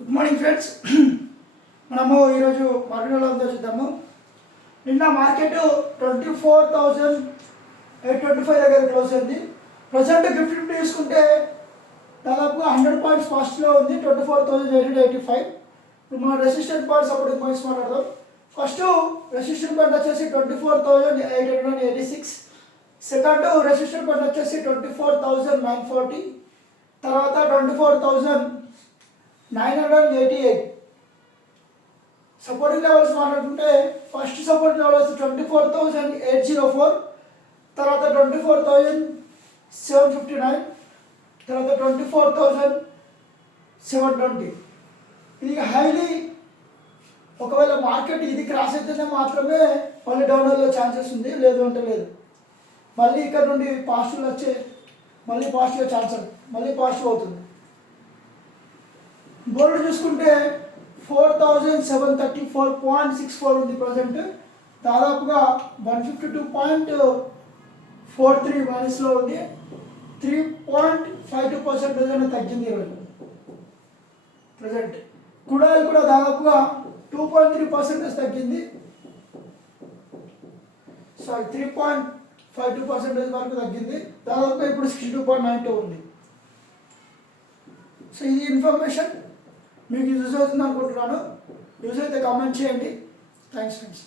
Good morning friends. మనము ఈరోజు మార్కెట్లో చూద్దాము. నిన్న మార్కెట్ 24,825 దగ్గర క్లోజ్ అయింది. ప్రజెంట్ గిఫ్ట్ నిఫ్టీ తీసుకుంటే దాదాపుగా 100 పాయింట్స్ ఫాస్ట్లో ఉంది, 24,885. ఇప్పుడు మన రెసిస్టెంట్ పాయింట్స్ అప్పుడు పాయింట్స్ మాట్లాడదాం. ఫస్ట్ రెసిస్టెంట్ పాయింట్ వచ్చేసి 24,886. సెకండ్ రెసిస్టెంట్ పాయింట్ వచ్చేసి 24,940. తర్వాత 24,988. సపోర్టింగ్ లెవెల్స్ మాట్లాడుకుంటే ఫస్ట్ సపోర్టింగ్ లెవెల్స్ 24,804, తర్వాత 24,759, తర్వాత 24,720. ఇది హైలీ ఒకవేళ మార్కెట్ ఇది క్రాస్ అయితేనే మాత్రమే మళ్ళీ డౌన్ అయ్యే ఛాన్సెస్ ఉంది, లేదు అంటే లేదు. మళ్ళీ ఇక్కడ నుండి పాజిటివ్ వచ్చే మళ్ళీ పాజిటివ్ ఛాన్స్ మళ్ళీ పాజిటివ్ అవుతుంది. గోల్డ్ చూసుకుంటే 4,734.64 ఉంది ప్రజెంట్. దాదాపుగా 152.43 మైనస్లో ఉంది. 3.52% తగ్గింది ఈరోజు ప్రజెంట్. క్రూడాయిల్ కూడా దాదాపుగా 2.3% తగ్గింది. 3.52% వరకు తగ్గింది. దాదాపుగా ఇప్పుడు 62.92 ఉంది. సో ఇది ఇన్ఫర్మేషన్ మీకు యూజ్ అవుతుంది అనుకుంటున్నాను. యూజ్ అయితే కామెంట్ చేయండి. Thanks friends.